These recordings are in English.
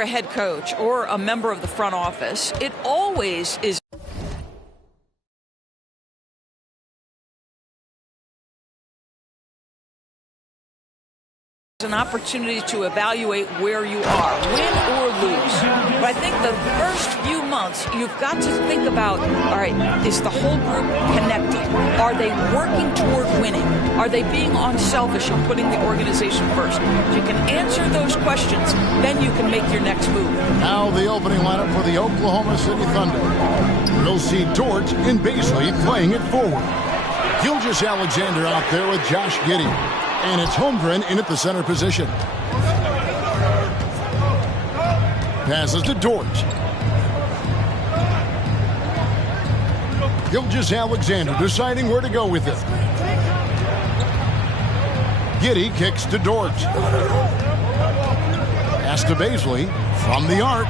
a head coach or a member of the front office, it always is an opportunity to evaluate where you are, win or lose. But I think the first few months, you've got to think about, all right, is the whole group connecting? Are they working toward winning? Are they being unselfish and putting the organization first? If you can answer those questions, then you can make your next move. Now the opening lineup for the Oklahoma City Thunder. We'll see Dort and Bazley playing it forward. Gilgeous-Alexander out there with Josh Giddey. And it's Holmgren in at the center position. Passes to Dort. Gilgeous-Alexander deciding where to go with it. Giddey kicks to Dort. Pass to Bazley from the arc.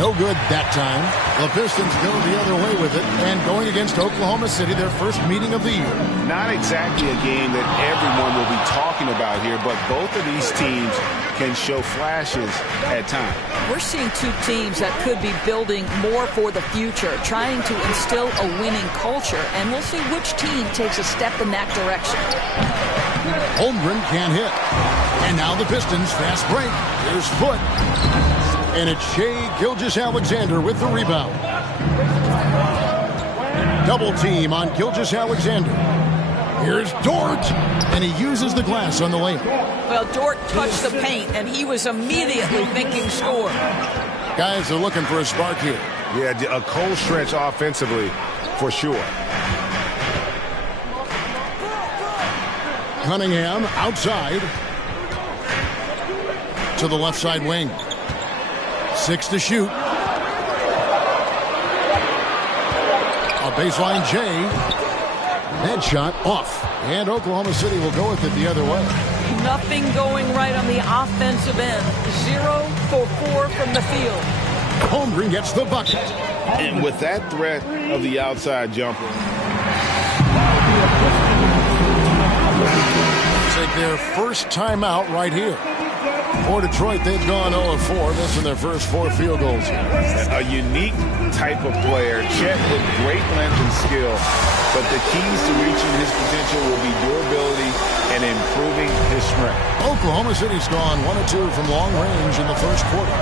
No good that time. The Pistons go the other way with it and going against Oklahoma City, their first meeting of the year. Not exactly a game that everyone will be talking about here, but both of these teams can show flashes at times. We're seeing two teams that could be building more for the future, trying to instill a winning culture, and we'll see which team takes a step in that direction. Holmgren can't hit. And now the Pistons fast break. Here's Foot. And it's Shai Gilgeous-Alexander with the rebound. Double team on Gilgeous-Alexander. Here's Dort. And he uses the glass on the layup. Well, Dort touched the paint, and he was immediately thinking score. Guys are looking for a spark here. Yeah, a cold stretch offensively, for sure. Cunningham outside. To the left side wing. 6 to shoot. A baseline J. Head shot off. And Oklahoma City will go with it the other way. Nothing going right on the offensive end. 0 for 4 from the field. Holmgren gets the bucket. And with that threat of the outside jumper. Take their first timeout right here. For Detroit, they've gone 0-4, missing their first 4 field goals. A unique type of player. Chet with great length and skill. But the keys to reaching his potential will be durability and improving his strength. Oklahoma City's gone 1-2 from long range in the first quarter.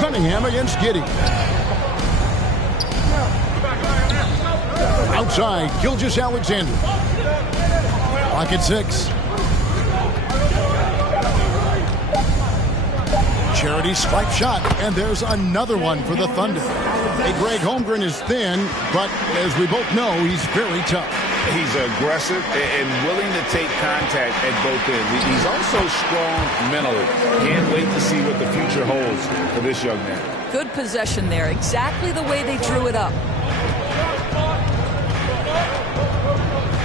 Cunningham against Giddey. Outside, Gilgeous-Alexander. Clock at 6. Charity stripe shot, and there's another one for the Thunder. Hey, Greg, Holmgren is thin, but as we both know, he's very tough. He's aggressive and willing to take contact at both ends. He's also strong mentally. Can't wait to see what the future holds for this young man. Good possession there, exactly the way they drew it up.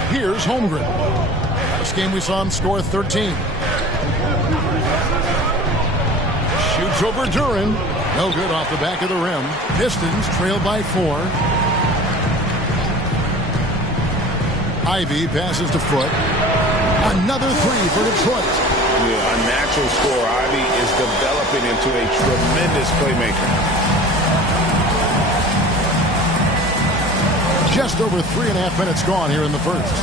Here's Holmgren. Last game we saw him score 13. Shoots over Duren. No good off the back of the rim. Pistons trail by 4. Ivy passes to Foot. Another 3 for Detroit. Yeah, a natural scorer. Ivy is developing into a tremendous playmaker. Just over 3.5 minutes gone here in the first.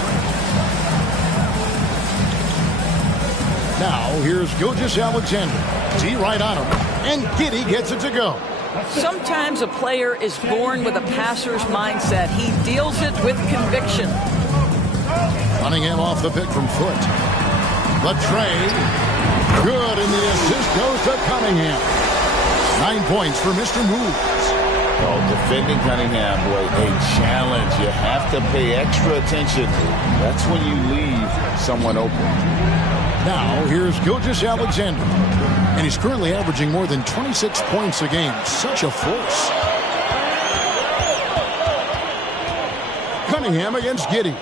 Now, here's Gilgeous-Alexander. D right on him. And Giddey gets it to go. Sometimes a player is born with a passer's mindset. He deals it with conviction. Cunningham off the pick from Foot. The trade. Good, and the assist goes to Cunningham. 9 points for Mr. Moves. Oh, defending Cunningham, boy, a challenge. You have to pay extra attention. That's when you leave someone open. Now, here's Gilgeous-Alexander. And he's currently averaging more than 26 points a game. Such a force. Cunningham against Giddey.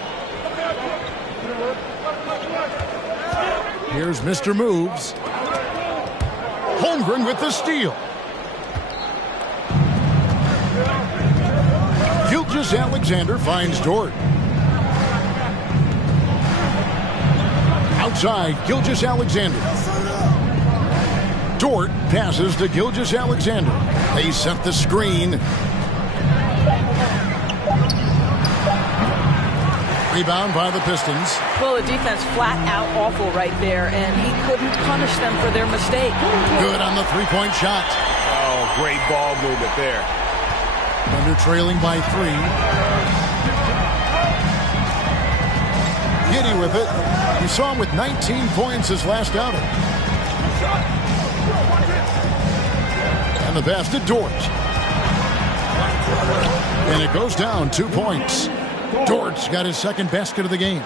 Here's Mr. Moves. Holmgren with the steal. Gilgeous-Alexander finds Dort. Outside, Gilgeous-Alexander. Dort passes to Gilgeous-Alexander. They set the screen. Rebound by the Pistons. Well, the defense flat out awful right there, and he couldn't punish them for their mistake. Good on the three-point shot. Oh, great ball movement there. Thunder trailing by 3. Giddey with it. You saw him with 19 points his last outing. And the pass to Dort. And it goes down 2 points. Dort's got his second basket of the game.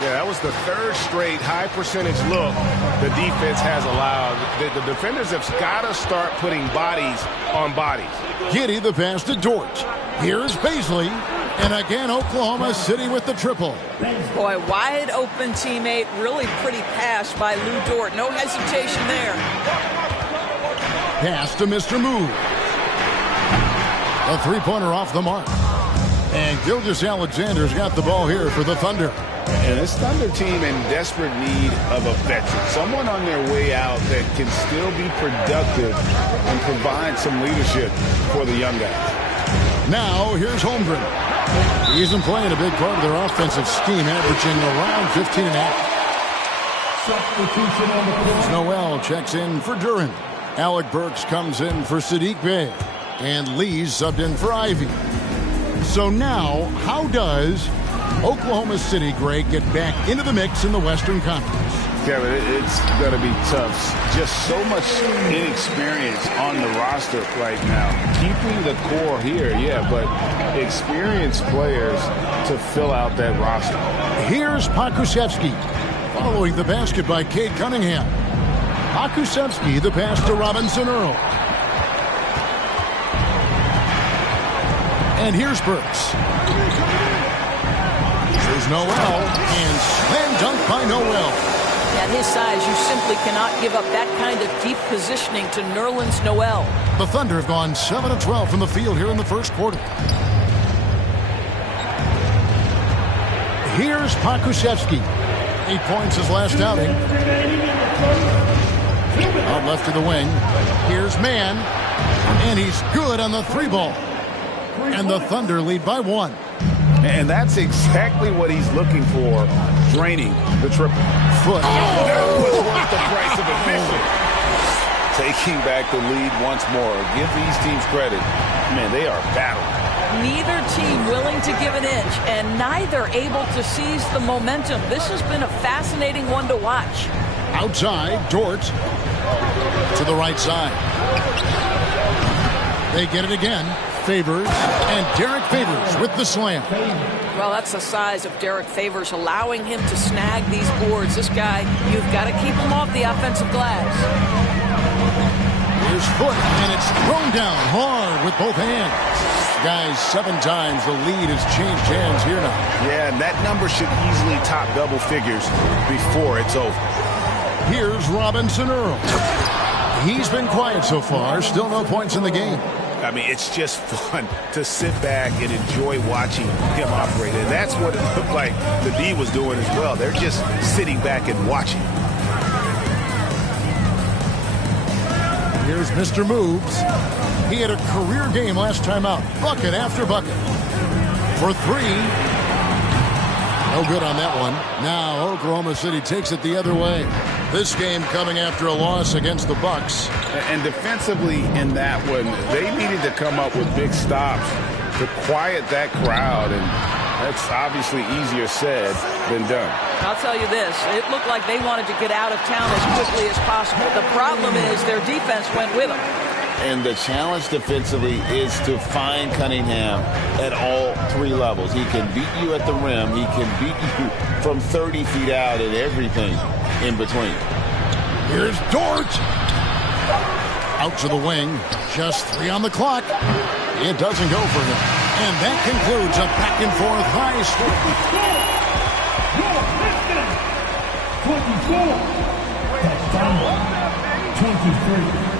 Yeah, that was the third straight high percentage look the defense has allowed. The defenders have got to start putting bodies on bodies. Giddey the pass to Dort. Here's Bazley. And again, Oklahoma City with the triple. Boy, wide open teammate. Really pretty pass by Lou Dort. No hesitation there. Pass to Mr. Move. A three-pointer off the mark. And Gilgeous-Alexander's got the ball here for the Thunder. And this Thunder team in desperate need of a veteran. Someone on their way out that can still be productive and provide some leadership for the young guys. Now, here's Holmgren. He isn't playing a big part of their offensive scheme, averaging around 15 and a half. Noel checks in for Duren. Alec Burks comes in for Saddiq Bey. And Lee's subbed in for Ivy. So now, how does Oklahoma City, Greg, get back into the mix in the Western Conference? Kevin, it's going to be tough. Just so much inexperience on the roster right now. Keeping the core here, yeah, but experienced players to fill out that roster. Here's Pokusevski, following the basket by Cade Cunningham. Pokusevski, the pass to Robinson Earl. And here's Burks. There's Noel, and slam dunk by Noel. At his size, you simply cannot give up that kind of deep positioning to Nerlens Noel. The Thunder have gone 7 of 12 from the field here in the first quarter. Here's Pokusevski. 8 points his last outing. Out left to the wing. Here's Mann. And he's good on the 3-ball. And the Thunder lead by 1. And that's exactly what he's looking for, draining the triple. Foot. That was worth the price of admission. Taking back the lead once more. Give these teams credit. Man, they are battling. Neither team willing to give an inch, and neither able to seize the momentum. This has been a fascinating one to watch. Outside, Dort to the right side. They get it again. Favors, and Derek Favors with the slam. Well, that's the size of Derek Favors, allowing him to snag these boards. This guy, you've got to keep him off the offensive glass. Here's Foot, and it's thrown down hard with both hands. Guys, 7 times the lead has changed hands here now. Yeah, and that number should easily top double figures before it's over. Here's Robinson Earl. He's been quiet so far, still no points in the game. I mean, it's just fun to sit back and enjoy watching him operate. And that's what it looked like the D was doing as well. They're just sitting back and watching. Here's Mr. Moves. He had a career game last time out. Bucket after bucket. For 3. No good on that one. Now Oklahoma City takes it the other way. This game coming after a loss against the Bucks. And defensively in that one, they needed to come up with big stops to quiet that crowd. And that's obviously easier said than done. I'll tell you this, it looked like they wanted to get out of town as quickly as possible. The problem is their defense went with them. And the challenge defensively is to find Cunningham at all 3 levels. He can beat you at the rim. He can beat you from 30 feet out and everything in between. Here's Dort. Out to the wing. Just 3 on the clock. It doesn't go for him. And that concludes a back-and-forth high score. 24. 23.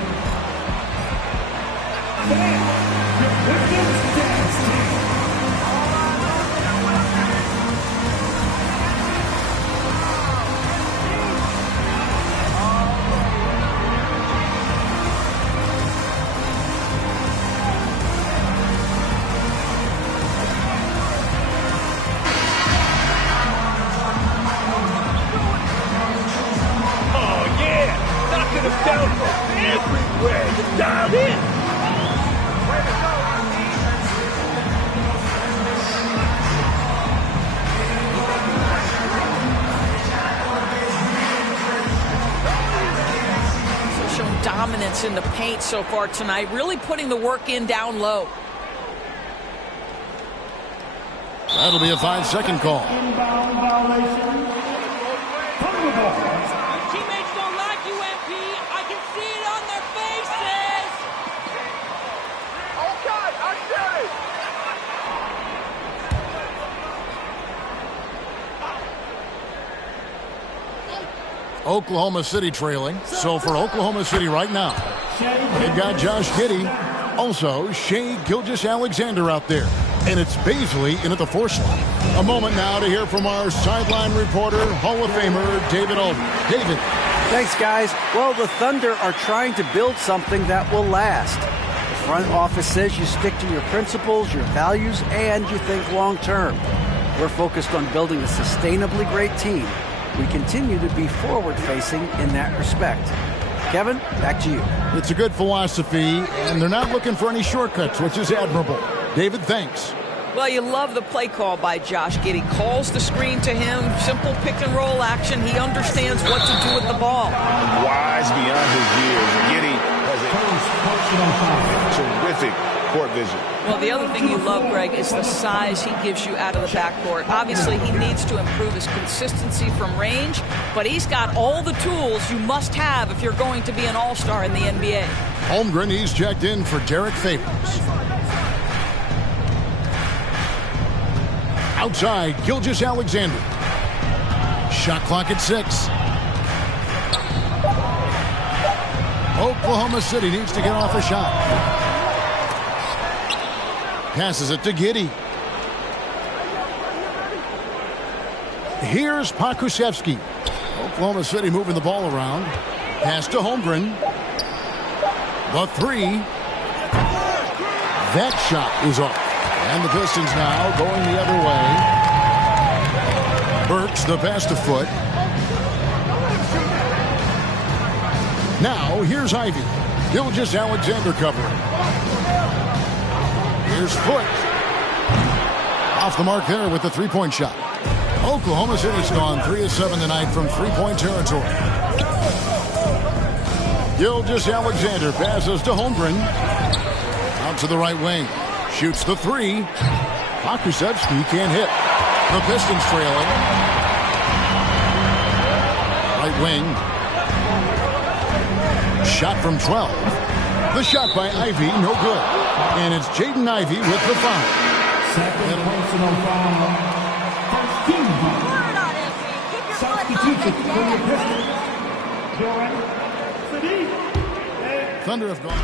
down from everywhere. Just dialed in. Shown dominance in the paint so far tonight, really putting the work in down low. That'll be a 5-second call. Inbound violation. Teammates don't like you, MP. I can see it on their faces. Okay, I said it. Oklahoma City trailing. So for Oklahoma City right now, they've got Josh Giddey. Also, Shai Gilgeous-Alexander out there. And it's Bazley in at the 4 slot. A moment now to hear from our sideline reporter, Hall of Famer David Aldridge. David. Thanks, guys. Well, the Thunder are trying to build something that will last. The front office says you stick to your principles, your values, and you think long term. We're focused on building a sustainably great team. We continue to be forward-facing in that respect. Kevin, back to you. It's a good philosophy, and they're not looking for any shortcuts, which is admirable. David, thanks. Well, you love the play call by Josh Giddey. Calls the screen to him, simple pick-and-roll action. He understands what to do with the ball. Wise beyond his years. Giddey has a terrific court vision. Well, the other thing you love, Greg, is the size he gives you out of the backcourt. Obviously, he needs to improve his consistency from range, but he's got all the tools you must have if you're going to be an all-star in the NBA. Holmgren, he's checked in for Derek Favors. Outside, Gilgeous-Alexander. Shot clock at 6. Oklahoma City needs to get off a shot. Passes it to Giddey. Here's Pokusevski. Oklahoma City moving the ball around. Pass to Holmgren. The 3. That shot is off. And the Pistons now going the other way. Burks, the pass to Foot. Now, here's Ivy. Gilgeous-Alexander covering. Here's Foot. Off the mark there with the three-point shot. Oklahoma City's gone 3 of 7 tonight from three-point territory. Gilgeous-Alexander passes to Holmgren. Out to the right wing. Shoots the 3. Pokusevski can't hit. The Pistons trailing. Right wing. Shot from 12. The shot by Ivy, no good. And it's Jaden Ivey with the foul. Second personal foul. First team foul. Substitution for the Pistons. Joel City. Thunder have gone.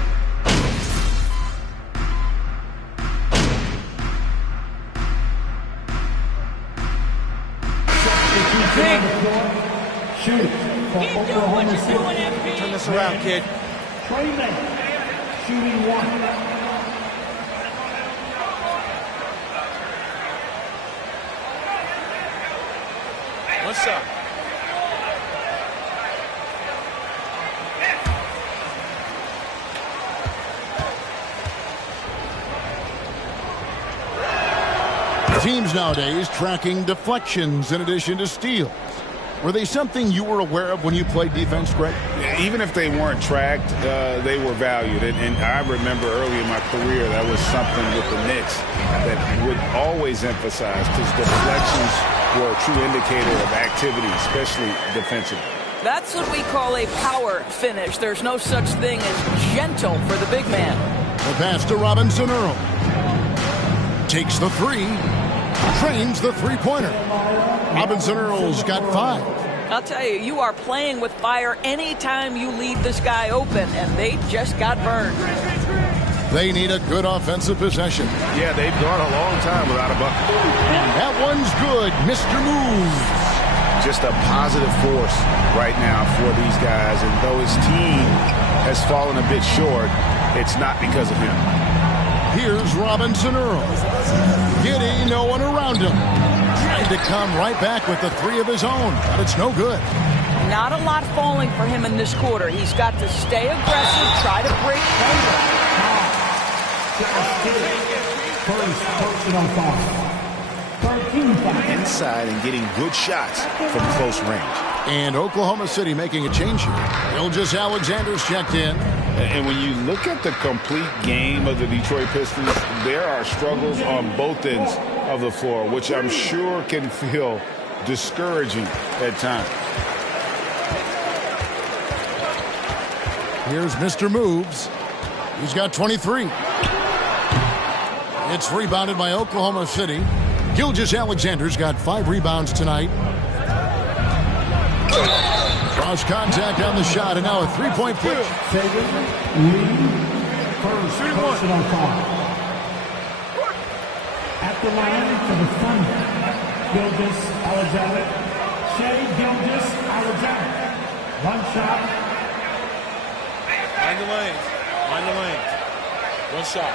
Shoot for Oklahoma City. Turn this around, kid. Trey May, shooting 1. What's up? Teams nowadays tracking deflections in addition to steals. Were they something you were aware of when you played defense, Greg? Even if they weren't tracked, they were valued. And I remember early in my career, that was something with the Knicks that would always emphasize, because deflections were a true indicator of activity, especially defensively. That's what we call a power finish. There's no such thing as gentle for the big man. The pass to Robinson Earl. Takes the 3. Trains the three-pointer. Robinson Earl's got 5. I'll tell you, you are playing with fire anytime you leave this guy open, and they just got burned. They need a good offensive possession. Yeah, they've gone a long time without a bucket. And that one's good. Mr. Moves. Just a positive force right now for these guys. And though his team has fallen a bit short, it's not because of him. Here's Robinson Earl. Giddey, no one around him. Trying to come right back with the 3 of his own, but it's no good. Not a lot falling for him in this quarter. He's got to stay aggressive, try to break. First personal foul. 13 fouls. Inside and getting good shots from close range. And Oklahoma City making a change here. Gilgeous Alexander's checked in. And when you look at the complete game of the Detroit Pistons, there are struggles on both ends of the floor, which I'm sure can feel discouraging at times. Here's Mr. Moves. He's got 23. It's rebounded by Oklahoma City. Gilgeous Alexander's got 5 rebounds tonight. Cross contact on the shot, and now a three-point pitch. Sagan, lead, first personal foul. At the line for the Thunder, Gilgeous Alexander. Shea Gilgeous Alexander. One shot. Mind the lanes. Mind the lanes. One shot.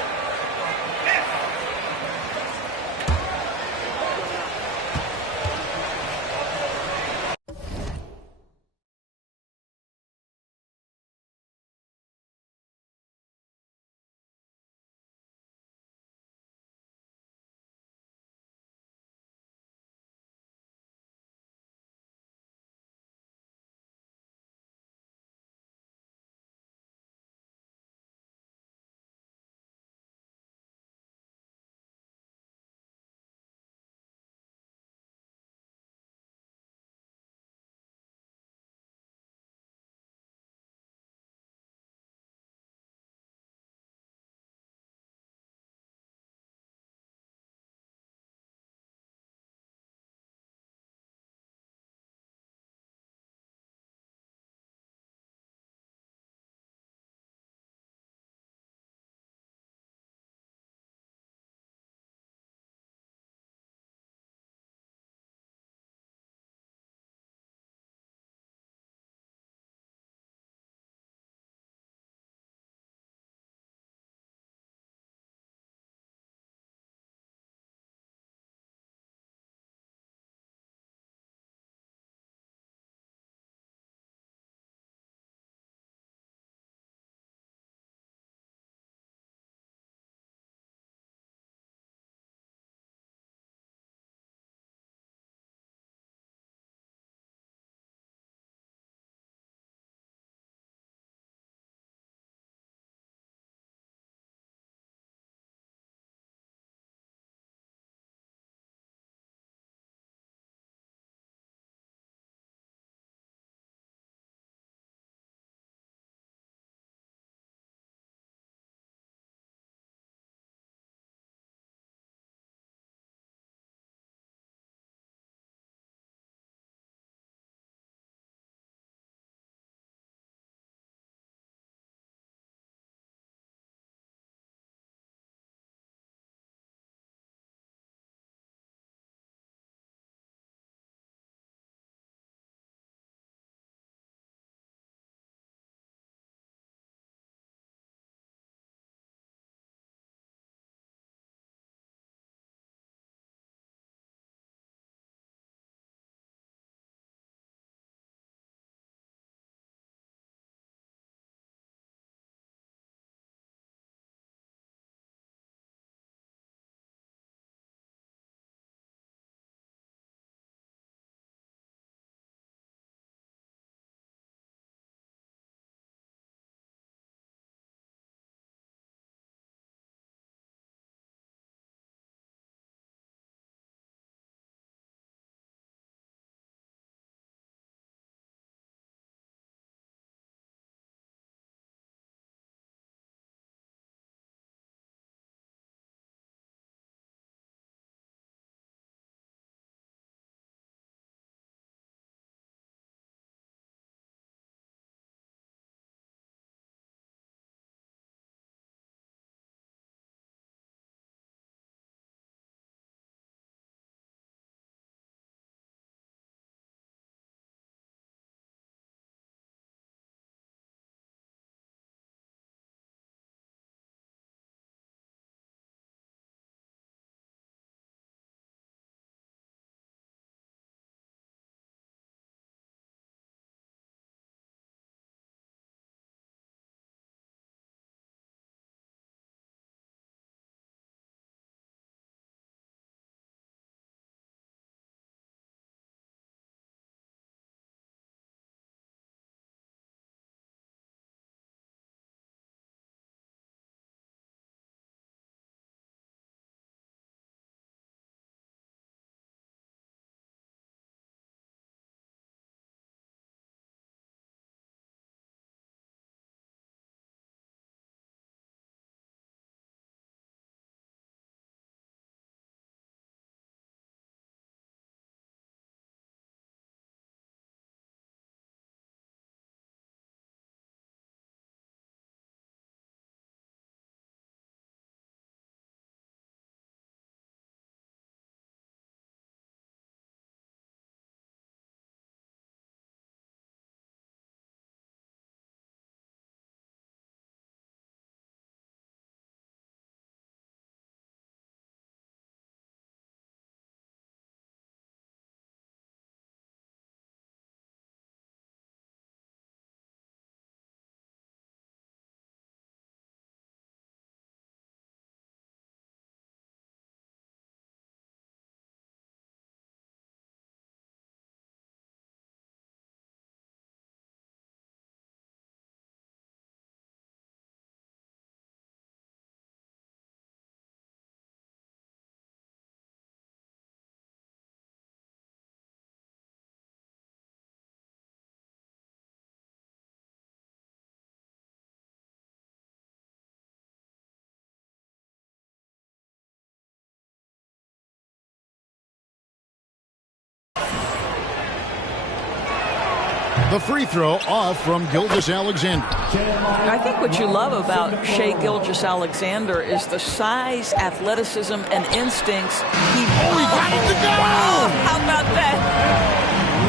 The free throw off from Gilgeous-Alexander. I think what you love about Shai Gilgeous-Alexander is the size, athleticism, and instincts. He got it to go! Oh, how about that?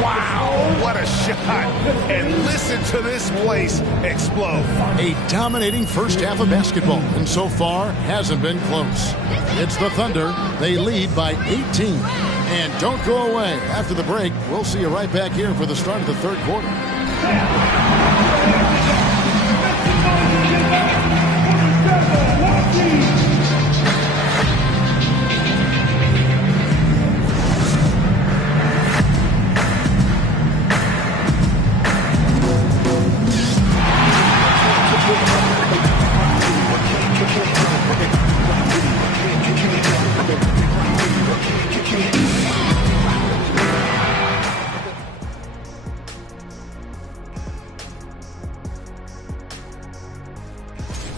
Wow, what a shot. And listen to this place explode. A dominating first half of basketball, and so far hasn't been close. It's the Thunder. They lead by 18. And don't go away. After the break, we'll see you right back here for the start of the third quarter.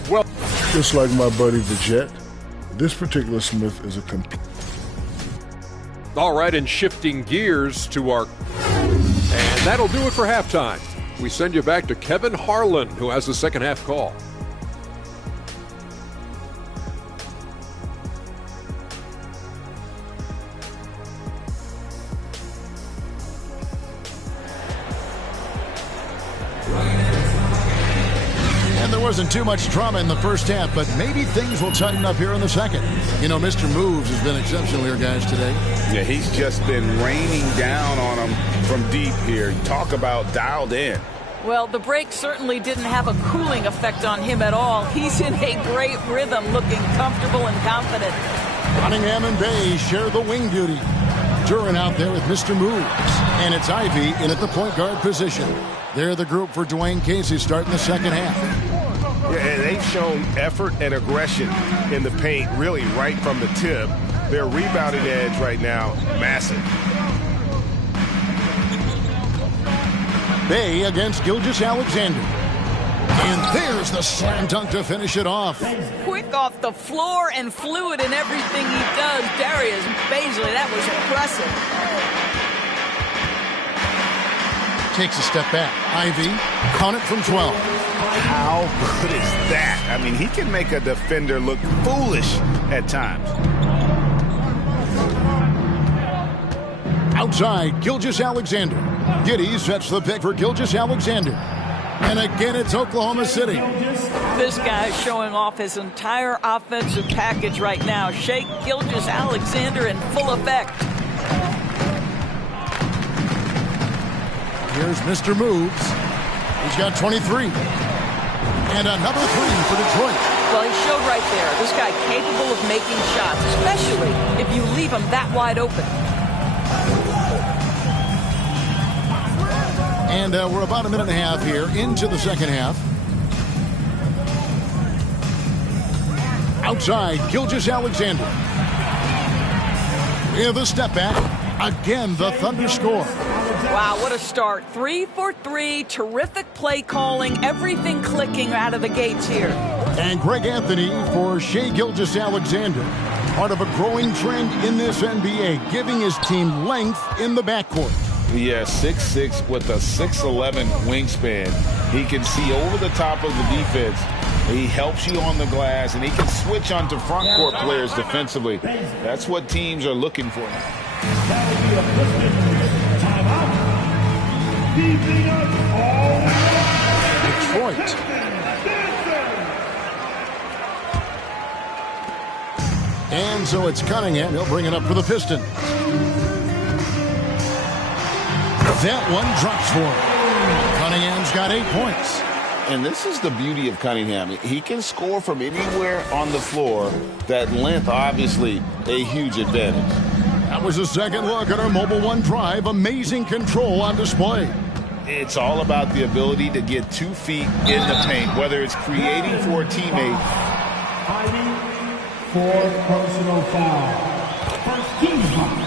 Well, just like my buddy the Jet, this particular Smith is a complete. All right, and shifting gears to our... And that'll do it for halftime. We send you back to Kevin Harlan, who has the second half call. There wasn't too much drama in the first half, but maybe things will tighten up here in the second. You know, Mr. Moves has been exceptional here, guys, today. Yeah, he's just been raining down on them from deep here. Talk about dialed in. Well, the break certainly didn't have a cooling effect on him at all. He's in a great rhythm, looking comfortable and confident. Cunningham and Bay share the wing duty. Duran out there with Mr. Moves. And it's Ivy in at the point guard position. They're the group for Dwayne Casey starting the second half. Yeah, and they've shown effort and aggression in the paint, really right from the tip. Their rebounding edge right now, massive. Bay against Gilgeous-Alexander. And there's the slam dunk to finish it off. Quick off the floor and fluid in everything he does. Darius Bazley, that was impressive. Takes a step back. Ivy, count it from 12. How good is that? I mean, he can make a defender look foolish at times. Outside, Gilgeous-Alexander. Giddey sets the pick for Gilgeous-Alexander. And again, it's Oklahoma City. This guy's showing off his entire offensive package right now. Shai Gilgeous-Alexander in full effect. Here's Mr. Moves. He's got 23. And another three for Detroit. Well, he showed right there. This guy capable of making shots, especially if you leave him that wide open. And we're about a minute and a half here into the second half. Outside, Gilgeous-Alexander. With a step back. Again, the Thunder score. Wow, what a start. 3 for 3. Terrific play calling. Everything clicking out of the gates here. And Greg Anthony for Shai Gilgeous-Alexander. Part of a growing trend in this NBA, giving his team length in the backcourt. Yeah, 6'6" with a 6'11" wingspan. He can see over the top of the defense. He helps you on the glass, and he can switch onto front court players defensively. That's what teams are looking for now. Detroit. And so it's Cunningham. He'll bring it up for the Pistons. That one drops for him. Cunningham's got 8 points. And this is the beauty of Cunningham. He can score from anywhere on the floor. That length, obviously, a huge advantage. That was a second look at our Mobile One Drive. Amazing control on display. It's all about the ability to get 2 feet in the paint, whether it's creating for a teammate. For personal foul. First team foul.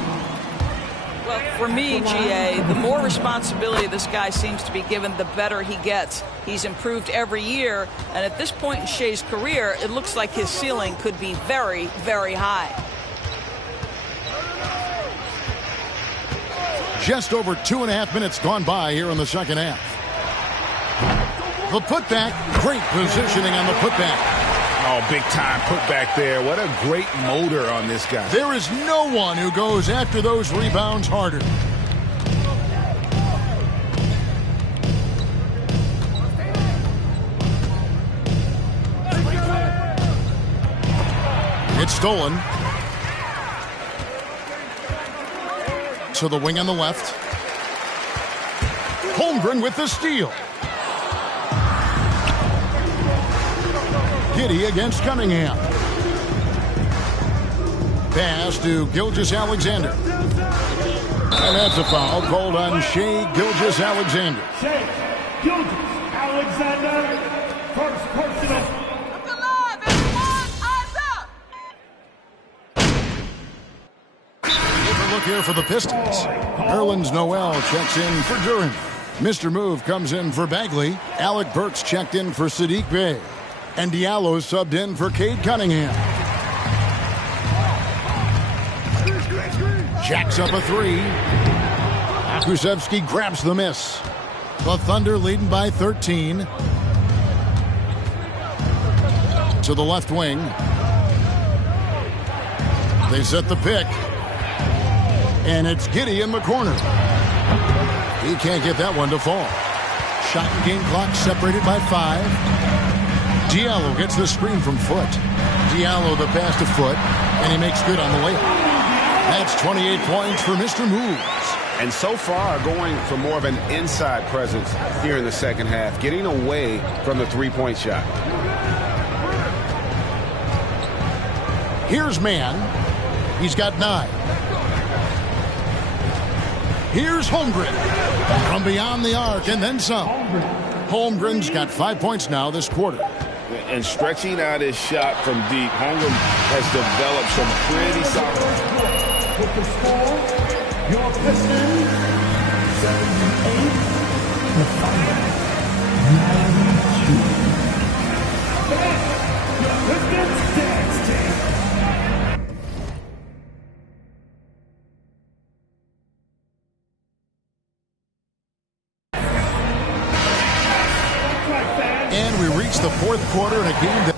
Well, for me, GA, the more responsibility this guy seems to be given, the better he gets. He's improved every year, and at this point in Shai's career, it looks like his ceiling could be very, very high. Just over 2.5 minutes gone by here in the second half. The putback, great positioning on the putback. Oh, big time putback there. What a great motor on this guy. There is no one who goes after those rebounds harder. It's stolen. To the wing on the left. Holmgren with the steal. Giddey against Cunningham. Pass to Gilgeous-Alexander. And that's a foul called on Shai Gilgeous-Alexander. Shai Gilgeous-Alexander, first personal. Look here for the Pistons. Nerlens Noel checks in for Duren. Mr. Move comes in for Bagley. Alec Burks checked in for Saddiq Bey. And Diallo subbed in for Cade Cunningham. Jacks up a three. Kuszewski grabs the miss. The Thunder leading by 13. To the left wing. They set the pick. And it's Giddey in the corner. He can't get that one to fall. Shot and game clock separated by 5. Diallo gets the screen from Foot. Diallo the pass to Foot, and he makes good on the layup. That's 28 points for Mr. Moves. And so far, going for more of an inside presence here in the second half, getting away from the three-point shot. Here's Mann. He's got 9. Here's Holmgren from beyond the arc and then some. Holmgren's got 5 points now this quarter. And stretching out his shot from deep, Holmgren has developed some pretty solid. With the score, your Pistons 78 to 92. Your Pistons dance team. And we reach the fourth quarter in a game that